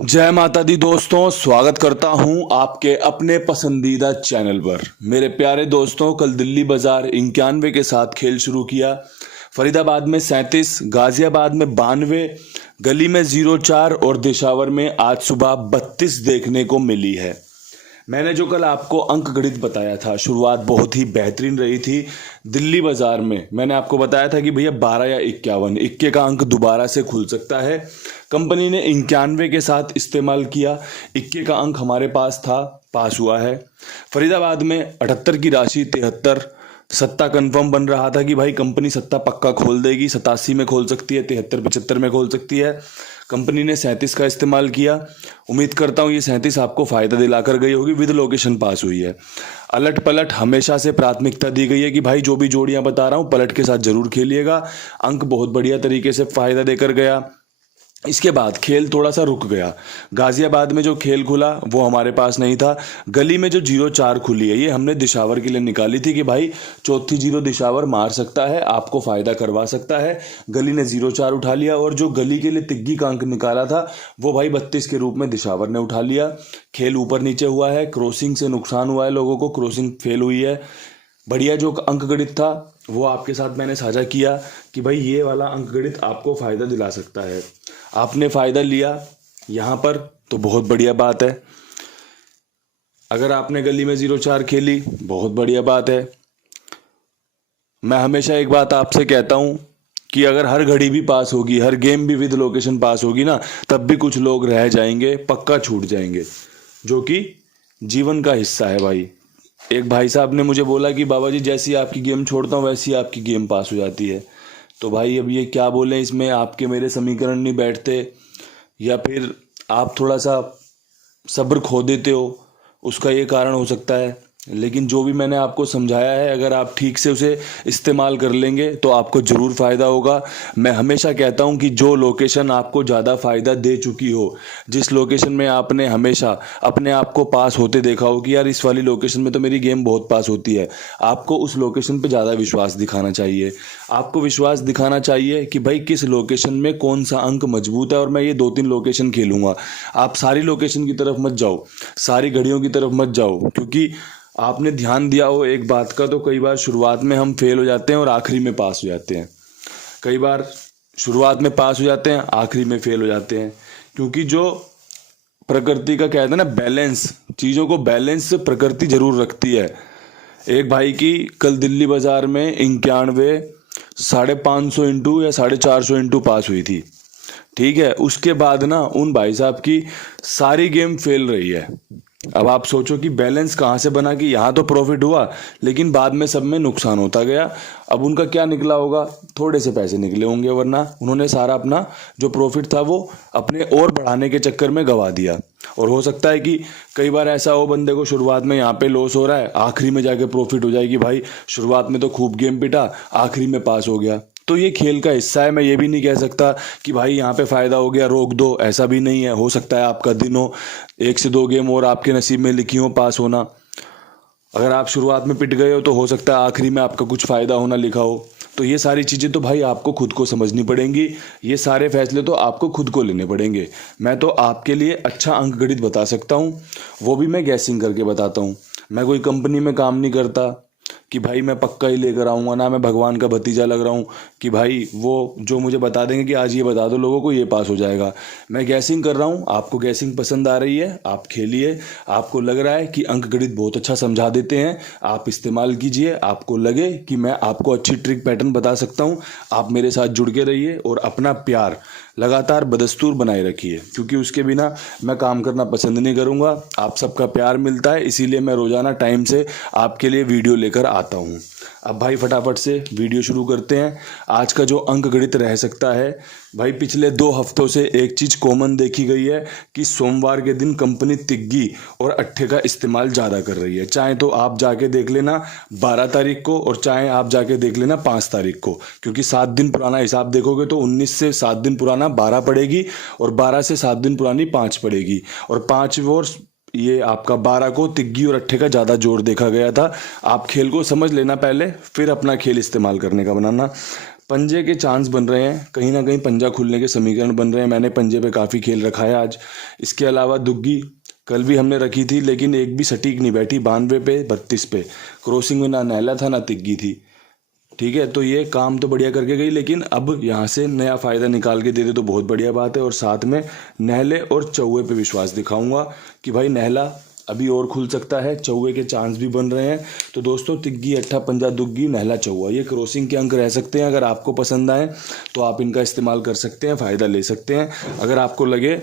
जय माता दी दोस्तों, स्वागत करता हूं आपके अपने पसंदीदा चैनल पर। मेरे प्यारे दोस्तों, कल दिल्ली बाजार 91 के साथ खेल शुरू किया। फरीदाबाद में 37, गाजियाबाद में 92, गली में 04 और दिशावर में आज सुबह 32 देखने को मिली है। मैंने जो कल आपको अंक गणित बताया था, शुरुआत बहुत ही बेहतरीन रही थी। दिल्ली बाजार में मैंने आपको बताया था कि भैया 12 या 51 इक्के का अंक दोबारा से खुल सकता है। कंपनी ने 91 के साथ इस्तेमाल किया, इक्के का अंक हमारे पास था, पास हुआ है। फरीदाबाद में 78 की राशि 73, सत्ता कंफर्म बन रहा था कि भाई कंपनी सत्ता पक्का खोल देगी, 87 में खोल सकती है, 73 75 में खोल सकती है। कंपनी ने 37 का इस्तेमाल किया। उम्मीद करता हूँ ये 37 आपको फायदा दिलाकर गई होगी। विद लोकेशन पास हुई है। अलट पलट हमेशा से प्राथमिकता दी गई है कि भाई जो भी जोड़ियां बता रहा हूँ पलट के साथ जरूर खेलिएगा। अंक बहुत बढ़िया तरीके से फायदा देकर गया। इसके बाद खेल थोड़ा सा रुक गया। गाजियाबाद में जो खेल खुला वो हमारे पास नहीं था। गली में जो 04 खुली है ये हमने दिशावर के लिए निकाली थी कि भाई चौथी 0 दिशावर मार सकता है, आपको फायदा करवा सकता है। गली ने 04 उठा लिया और जो गली के लिए तिग्गी का अंक निकाला था वो भाई 32 के रूप में दिशावर ने उठा लिया। खेल ऊपर नीचे हुआ है, क्रॉसिंग से नुकसान हुआ है, लोगों को क्रॉसिंग फेल हुई है। बढ़िया जो अंक गणित था वो आपके साथ मैंने साझा किया कि भाई ये वाला अंक गणित आपको फायदा दिला सकता है। आपने फायदा लिया यहां पर तो बहुत बढ़िया बात है। अगर आपने गली में 04 खेली बहुत बढ़िया बात है। मैं हमेशा एक बात आपसे कहता हूं कि अगर हर घड़ी भी पास होगी, हर गेम भी विद लोकेशन पास होगी ना, तब भी कुछ लोग रह जाएंगे, पक्का छूट जाएंगे, जो कि जीवन का हिस्सा है भाई। एक भाई साहब ने मुझे बोला कि बाबा जी जैसी आपकी गेम छोड़ता हूँ वैसी आपकी गेम पास हो जाती है। तो भाई अब ये क्या बोले, इसमें आपके मेरे समीकरण नहीं बैठते या फिर आप थोड़ा सा सब्र खो देते हो, उसका ये कारण हो सकता है। लेकिन जो भी मैंने आपको समझाया है अगर आप ठीक से उसे इस्तेमाल कर लेंगे तो आपको ज़रूर फ़ायदा होगा। मैं हमेशा कहता हूं कि जो लोकेशन आपको ज़्यादा फ़ायदा दे चुकी हो, जिस लोकेशन में आपने हमेशा अपने आप को पास होते देखा हो कि यार इस वाली लोकेशन में तो मेरी गेम बहुत पास होती है, आपको उस लोकेशन पे ज़्यादा विश्वास दिखाना चाहिए। आपको विश्वास दिखाना चाहिए कि भाई किस लोकेशन में कौन सा अंक मजबूत है और मैं ये 2-3 लोकेशन खेलूंगा। आप सारी लोकेशन की तरफ मत जाओ, सारी घड़ियों की तरफ मत जाओ, क्योंकि आपने ध्यान दिया हो एक बात का तो कई बार शुरुआत में हम फेल हो जाते हैं और आखिरी में पास हो जाते हैं। कई बार शुरुआत में पास हो जाते हैं, आखिरी में फेल हो जाते हैं, क्योंकि जो प्रकृति का कहते हैं ना बैलेंस, चीज़ों को बैलेंस प्रकृति जरूर रखती है। एक भाई की कल दिल्ली बाजार में 91 550 इंटू या 450 इंटू पास हुई थी, ठीक है। उसके बाद ना उन भाई साहब की सारी गेम फेल रही है। अब आप सोचो कि बैलेंस कहाँ से बना कि यहाँ तो प्रॉफिट हुआ लेकिन बाद में सब में नुकसान होता गया। अब उनका क्या निकला होगा, थोड़े से पैसे निकले होंगे, वरना उन्होंने सारा अपना जो प्रॉफिट था वो अपने और बढ़ाने के चक्कर में गवा दिया। और हो सकता है कि कई बार ऐसा हो बंदे को शुरुआत में यहाँ पे लॉस हो रहा है, आखिरी में जाके प्रॉफिट हो जाएगी, भाई शुरुआत में तो खूब गेम पिटा, आखिरी में पास हो गया। तो ये खेल का हिस्सा है। मैं ये भी नहीं कह सकता कि भाई यहाँ पे फायदा हो गया रोक दो, ऐसा भी नहीं है। हो सकता है आपका दिन हो, 1 से 2 गेम और आपके नसीब में लिखी हो पास होना। अगर आप शुरुआत में पिट गए हो तो हो सकता है आखिरी में आपका कुछ फायदा होना लिखा हो। तो ये सारी चीज़ें तो भाई आपको खुद को समझनी पड़ेंगी, ये सारे फैसले तो आपको खुद को लेने पड़ेंगे। मैं तो आपके लिए अच्छा अंक गणित बता सकता हूँ, वो भी मैं गैसिंग करके बताता हूँ। मैं कोई कंपनी में काम नहीं करता कि भाई मैं पक्का ही लेकर आऊँगा, ना मैं भगवान का भतीजा लग रहा हूँ कि भाई वो जो मुझे बता देंगे कि आज ये बता दो लोगों को ये पास हो जाएगा। मैं गैसिंग कर रहा हूँ, आपको गैसिंग पसंद आ रही है, आप खेलिए। आपको लग रहा है कि अंक गणित बहुत अच्छा समझा देते हैं, आप इस्तेमाल कीजिए। आपको लगे कि मैं आपको अच्छी ट्रिक पैटर्न बता सकता हूँ, आप मेरे साथ जुड़ के रहिए और अपना प्यार लगातार बदस्तूर बनाए रखिए, क्योंकि उसके बिना मैं काम करना पसंद नहीं करूँगा। आप सबका प्यार मिलता है, इसीलिए मैं रोज़ाना टाइम से आपके लिए वीडियो लेकर आता हूँ। अब भाई फटाफट से वीडियो शुरू करते हैं। आज का जो अंक गणित रह सकता है भाई, पिछले 2 हफ्तों से एक चीज़ कॉमन देखी गई है कि सोमवार के दिन कंपनी तिग्गी और अट्ठे का इस्तेमाल ज़्यादा कर रही है। चाहे तो आप जाके देख लेना 12 तारीख को और चाहे आप जाके देख लेना 5 तारीख को, क्योंकि 7 दिन पुराना हिसाब देखोगे तो 19 से 7 दिन पुराना 12 पड़ेगी और 12 से 7 दिन पुरानी 5 पड़ेगी और 5 और ये आपका 12 को तिग्गी और अट्ठे का ज़्यादा जोर देखा गया था। आप खेल को समझ लेना पहले, फिर अपना खेल इस्तेमाल करने का बनाना। पंजे के चांस बन रहे हैं, कहीं ना कहीं पंजा खुलने के समीकरण बन रहे हैं। मैंने पंजे पे काफ़ी खेल रखा है आज। इसके अलावा दुग्गी कल भी हमने रखी थी, लेकिन एक भी सटीक नहीं बैठी। 92 पे 32 पे क्रॉसिंग में ना नहला था ना तिग्गी थी। ठीक है, तो ये काम तो बढ़िया करके गई, लेकिन अब यहाँ से नया फ़ायदा निकाल के दे दे तो बहुत बढ़िया बात है। और साथ में नहले और चौवे पे विश्वास दिखाऊंगा कि भाई नहला अभी और खुल सकता है, चौवे के चांस भी बन रहे हैं। तो दोस्तों तिग्गी, अट्ठा, पंजा, दुग्गी, नहला, चौवा, ये क्रॉसिंग के अंक रह सकते हैं। अगर आपको पसंद आए तो आप इनका इस्तेमाल कर सकते हैं, फ़ायदा ले सकते हैं। अगर आपको लगे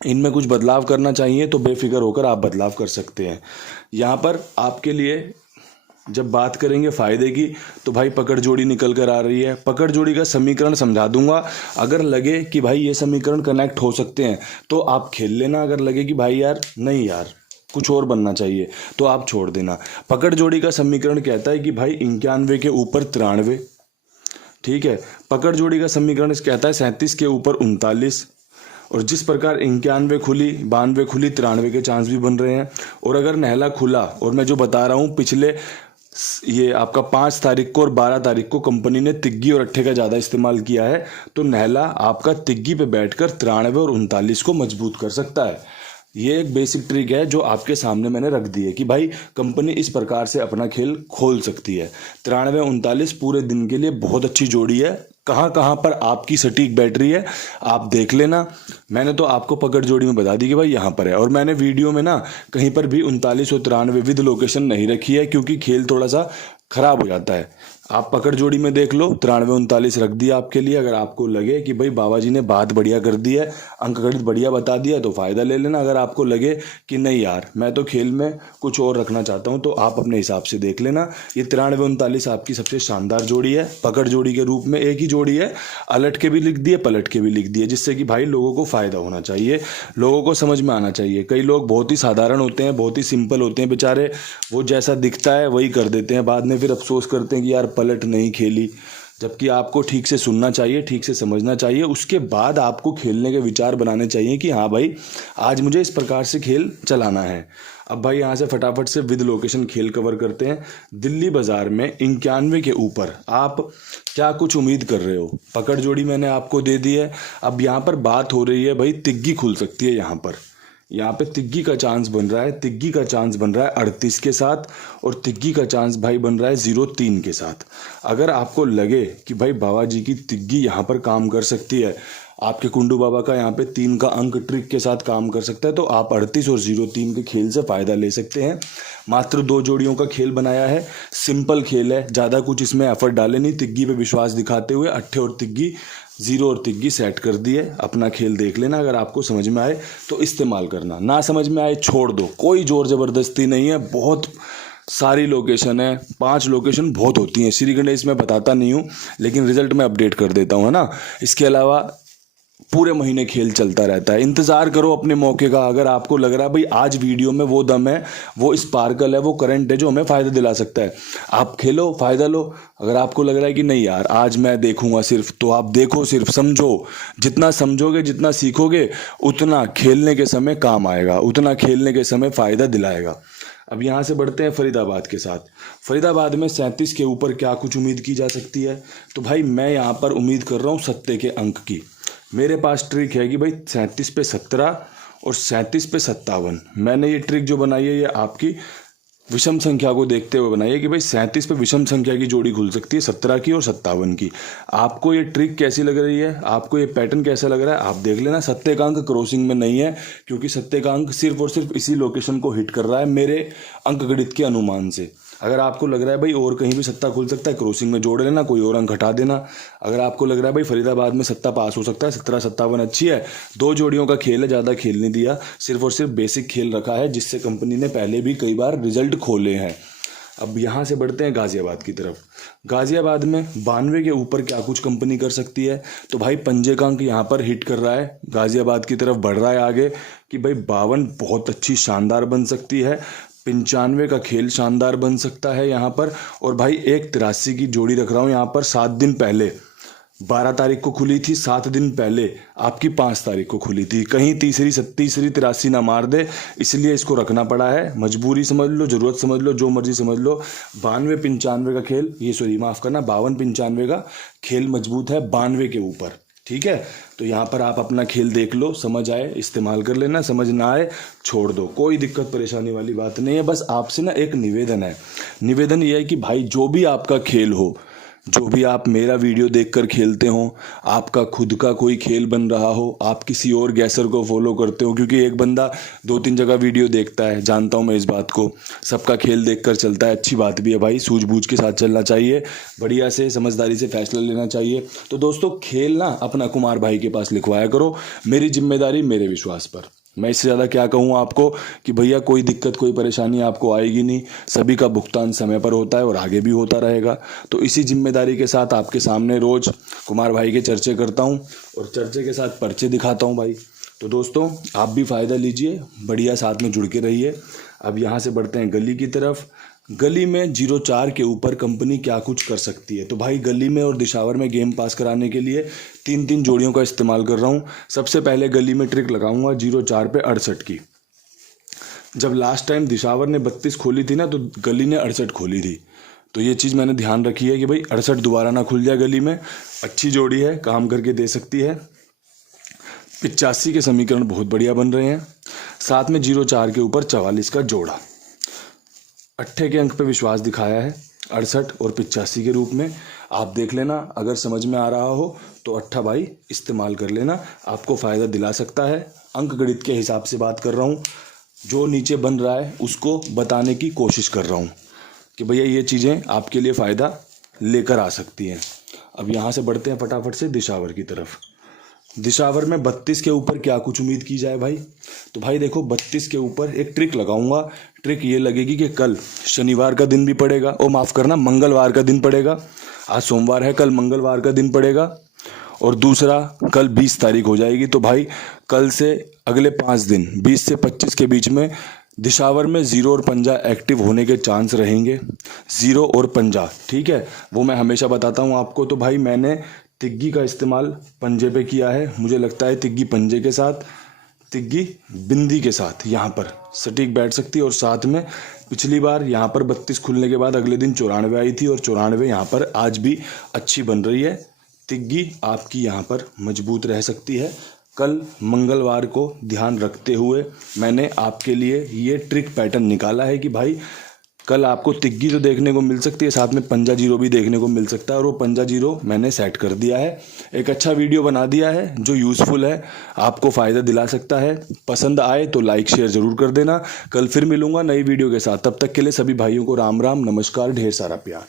इनमें कुछ बदलाव करना चाहिए तो बेफिक्र होकर आप बदलाव कर सकते हैं। यहाँ पर आपके लिए जब बात करेंगे फ़ायदे की, तो भाई पकड़ जोड़ी निकल कर आ रही है। पकड़ जोड़ी का समीकरण समझा दूंगा। अगर लगे कि भाई ये समीकरण कनेक्ट हो सकते हैं तो आप खेल लेना। अगर लगे कि भाई यार नहीं यार कुछ और बनना चाहिए तो आप छोड़ देना। पकड़ जोड़ी का समीकरण कहता है कि भाई 91 के ऊपर 93। ठीक है, पकड़ जोड़ी का समीकरण कहता है 37 के ऊपर 39। और जिस प्रकार 91 खुली, 92 खुली, 93 के चांस भी बन रहे हैं। और अगर नहला खुला, और मैं जो बता रहा हूँ पिछले ये आपका 5 तारीख को और 12 तारीख को कंपनी ने तिग्गी और अट्ठे का ज़्यादा इस्तेमाल किया है, तो नहला आपका तिग्गी पे बैठकर 93 और 39 को मजबूत कर सकता है। ये एक बेसिक ट्रिक है जो आपके सामने मैंने रख दी है कि भाई कंपनी इस प्रकार से अपना खेल खोल सकती है। 93 39 पूरे दिन के लिए बहुत अच्छी जोड़ी है। कहाँ कहाँ पर आपकी सटीक बैटरी है आप देख लेना। मैंने तो आपको पकड़ जोड़ी में बता दी कि भाई यहाँ पर है। और मैंने वीडियो में ना कहीं पर भी 39 और 93 विद लोकेशन नहीं रखी है, क्योंकि खेल थोड़ा सा खराब हो जाता है। आप पकड़ जोड़ी में देख लो, 93 39 रख दिया आपके लिए। अगर आपको लगे कि भाई बाबा जी ने बात बढ़िया कर दी है, अंक गणित बढ़िया बता दिया, तो फ़ायदा ले लेना। अगर आपको लगे कि नहीं यार मैं तो खेल में कुछ और रखना चाहता हूं, तो आप अपने हिसाब से देख लेना। ये 93 39 आपकी सबसे शानदार जोड़ी है। पकड़ जोड़ी के रूप में एक ही जोड़ी है, अलट के भी लिख दिए, पलट के भी लिख दिए, जिससे कि भाई लोगों को फ़ायदा होना चाहिए, लोगों को समझ में आना चाहिए। कई लोग बहुत ही साधारण होते हैं, बहुत ही सिंपल होते हैं बेचारे, वो जैसा दिखता है वही कर देते हैं, बाद में फिर अफसोस करते हैं कि यार पलट नहीं खेली। जबकि आपको ठीक से सुनना चाहिए, ठीक से समझना चाहिए, उसके बाद आपको खेलने के विचार बनाने चाहिए कि हाँ भाई आज मुझे इस प्रकार से खेल चलाना है। अब भाई यहाँ से फटाफट से विद लोकेशन खेल कवर करते हैं। दिल्ली बाजार में 91 के ऊपर आप क्या कुछ उम्मीद कर रहे हो? पकड़ जोड़ी मैंने आपको दे दी है। अब यहाँ पर बात हो रही है भाई तिग्गी खुल सकती है। यहाँ पे तिग्गी का चांस बन रहा है। तिग्गी का चांस बन रहा है 38 के साथ, और तिग्गी का चांस भाई बन रहा है 03 के साथ। अगर आपको लगे कि भाई बाबा जी की तिग्गी यहाँ पर काम कर सकती है, आपके कुंडू बाबा का यहाँ पे 3 का अंक ट्रिक के साथ काम कर सकता है, तो आप 38 और 03 के खेल से फ़ायदा ले सकते हैं। मात्र 2 जोड़ियों का खेल बनाया है, सिंपल खेल है, ज़्यादा कुछ इसमें एफर्ट डाले नहीं। तिग्गी पे विश्वास दिखाते हुए अट्ठे और तिग्गी, 0 और तिग्गी सेट कर दिए। अपना खेल देख लेना, अगर आपको समझ में आए तो इस्तेमाल करना, ना समझ में आए छोड़ दो। कोई जोर ज़बरदस्ती नहीं है। बहुत सारी लोकेशन है, 5 लोकेशन बहुत होती हैं। श्री गणेश में बताता नहीं हूँ, लेकिन रिजल्ट में अपडेट कर देता हूँ, है ना। इसके अलावा पूरे महीने खेल चलता रहता है। इंतज़ार करो अपने मौके का। अगर आपको लग रहा है भाई आज वीडियो में वो दम है, वो स्पार्कल है, वो करंट है जो हमें फ़ायदा दिला सकता है, आप खेलो, फ़ायदा लो। अगर आपको लग रहा है कि नहीं यार आज मैं देखूंगा सिर्फ, तो आप देखो, सिर्फ समझो। जितना समझोगे, जितना सीखोगे, उतना खेलने के समय काम आएगा, उतना खेलने के समय फ़ायदा दिलाएगा। अब यहाँ से बढ़ते हैं फरीदाबाद के साथ। फरीदाबाद में 37 के ऊपर क्या कुछ उम्मीद की जा सकती है? तो भाई मैं यहाँ पर उम्मीद कर रहा हूँ 70 के अंक की। मेरे पास ट्रिक है कि भाई 37 पे 17 और 37 पे 57। मैंने ये ट्रिक जो बनाई है ये आपकी विषम संख्या को देखते हुए बनाई है कि भाई 37 पे विषम संख्या की जोड़ी खुल सकती है, 17 की और 57 की। आपको ये ट्रिक कैसी लग रही है, आपको ये पैटर्न कैसा लग रहा है, आप देख लेना। 70 का अंक क्रॉसिंग में नहीं है, क्योंकि 70 का अंक सिर्फ और सिर्फ इसी लोकेशन को हिट कर रहा है मेरे अंक गणित के अनुमान से। अगर आपको लग रहा है भाई और कहीं भी 70 खुल सकता है, क्रॉसिंग में जोड़ लेना, कोई और अंक हटा देना। अगर आपको लग रहा है भाई फरीदाबाद में 70 पास हो सकता है, 17 57 अच्छी है, 2 जोड़ियों का खेल है, ज़्यादा खेल नहीं दिया, सिर्फ और सिर्फ बेसिक खेल रखा है, जिससे कंपनी ने पहले भी कई बार रिजल्ट खोले हैं। अब यहाँ से बढ़ते हैं गाजियाबाद की तरफ। गाजियाबाद में 92 के ऊपर क्या कुछ कंपनी कर सकती है? तो भाई पंजे का अंक यहाँ पर हिट कर रहा है, गाजियाबाद की तरफ बढ़ रहा है आगे कि भाई 52 बहुत अच्छी शानदार बन सकती है, 95 का खेल शानदार बन सकता है यहाँ पर। और भाई एक 83 की जोड़ी रख रहा हूँ यहाँ पर 7 दिन पहले। 12 तारीख को खुली थी, 7 दिन पहले आपकी 5 तारीख को खुली थी। कहीं तीसरी 83 ना मार दे, इसलिए इसको रखना पड़ा है। मजबूरी समझ लो, ज़रूरत समझ लो, जो मर्जी समझ लो। 92-95 का खेल, ये सॉरी माफ़ करना, 52-95 का खेल मजबूत है 92 के ऊपर। ठीक है, तो यहाँ पर आप अपना खेल देख लो, समझ आए इस्तेमाल कर लेना, समझ ना आए छोड़ दो, कोई दिक्कत परेशानी वाली बात नहीं है। बस आपसे ना एक निवेदन है, निवेदन ये है कि भाई जो भी आपका खेल हो, जो भी आप मेरा वीडियो देखकर खेलते हो, आपका खुद का कोई खेल बन रहा हो, आप किसी और गैसर को फॉलो करते हो, क्योंकि एक बंदा 2-3 जगह वीडियो देखता है, जानता हूँ मैं इस बात को, सबका खेल देखकर चलता है। अच्छी बात भी है भाई, सूझबूझ के साथ चलना चाहिए, बढ़िया से समझदारी से फैसला लेना चाहिए। तो दोस्तों खेल ना अपना कुमार भाई के पास लिखवाया करो, मेरी जिम्मेदारी मेरे विश्वास पर। मैं इससे ज़्यादा क्या कहूँ आपको कि भैया कोई दिक्कत कोई परेशानी आपको आएगी नहीं, सभी का भुगतान समय पर होता है और आगे भी होता रहेगा। तो इसी जिम्मेदारी के साथ आपके सामने रोज़ कुमार भाई के चर्चे करता हूँ और चर्चे के साथ पर्चे दिखाता हूँ भाई। तो दोस्तों आप भी फ़ायदा लीजिए, बढ़िया साथ में जुड़ के रहिए। अब यहाँ से बढ़ते हैं गली की तरफ। गली में 04 के ऊपर कंपनी क्या कुछ कर सकती है। तो भाई गली में और दिशावर में गेम पास कराने के लिए 3 जोड़ियों का इस्तेमाल कर रहा हूँ। सबसे पहले गली में ट्रिक लगाऊंगा 04 पे 68 की। जब लास्ट टाइम दिशावर ने 32 खोली थी ना, तो गली ने 68 खोली थी। तो ये चीज़ मैंने ध्यान रखी है कि भाई 68 दोबारा ना खुल जाए गली में। अच्छी जोड़ी है, काम करके दे सकती है। 85 के समीकरण बहुत बढ़िया बन रहे हैं। साथ में 04 के ऊपर 44 का जोड़ा। अट्ठे के अंक पे विश्वास दिखाया है 68 और 85 के रूप में। आप देख लेना, अगर समझ में आ रहा हो तो अट्ठा भाई इस्तेमाल कर लेना, आपको फ़ायदा दिला सकता है। अंक गणित के हिसाब से बात कर रहा हूँ, जो नीचे बन रहा है उसको बताने की कोशिश कर रहा हूँ कि भैया ये चीज़ें आपके लिए फ़ायदा लेकर आ सकती हैं। अब यहाँ से बढ़ते हैं फटाफट से दिशावर की तरफ। दिशावर में 32 के ऊपर क्या कुछ उम्मीद की जाए भाई। तो भाई देखो 32 के ऊपर एक ट्रिक लगाऊंगा। ट्रिक ये लगेगी कि कल शनिवार का दिन भी पड़ेगा, और माफ़ करना मंगलवार का दिन पड़ेगा। आज सोमवार है, कल मंगलवार का दिन पड़ेगा, और दूसरा कल 20 तारीख हो जाएगी। तो भाई कल से अगले 5 दिन 20 से 25 के बीच में दिशावर में 0 और पंजा एक्टिव होने के चांस रहेंगे। 0 और पंजा, ठीक है, वो मैं हमेशा बताता हूँ आपको। तो भाई मैंने तिग्गी का इस्तेमाल पंजे पे किया है। मुझे लगता है तिग्गी पंजे के साथ, तिग्गी बिंदी के साथ यहाँ पर सटीक बैठ सकती है। और साथ में पिछली बार यहाँ पर 32 खुलने के बाद अगले दिन 94 आई थी, और 94 यहाँ पर आज भी अच्छी बन रही है। तिग्गी आपकी यहाँ पर मजबूत रह सकती है। कल मंगलवार को ध्यान रखते हुए मैंने आपके लिए ये ट्रिक पैटर्न निकाला है कि भाई कल आपको तिग्गी तो देखने को मिल सकती है, साथ में पंजा 0 भी देखने को मिल सकता है। और वो पंजा 0 मैंने सेट कर दिया है। एक अच्छा वीडियो बना दिया है जो यूज़फुल है, आपको फ़ायदा दिला सकता है। पसंद आए तो लाइक शेयर ज़रूर कर देना। कल फिर मिलूंगा नई वीडियो के साथ, तब तक के लिए सभी भाइयों को राम राम, नमस्कार, ढेर सारा प्यार।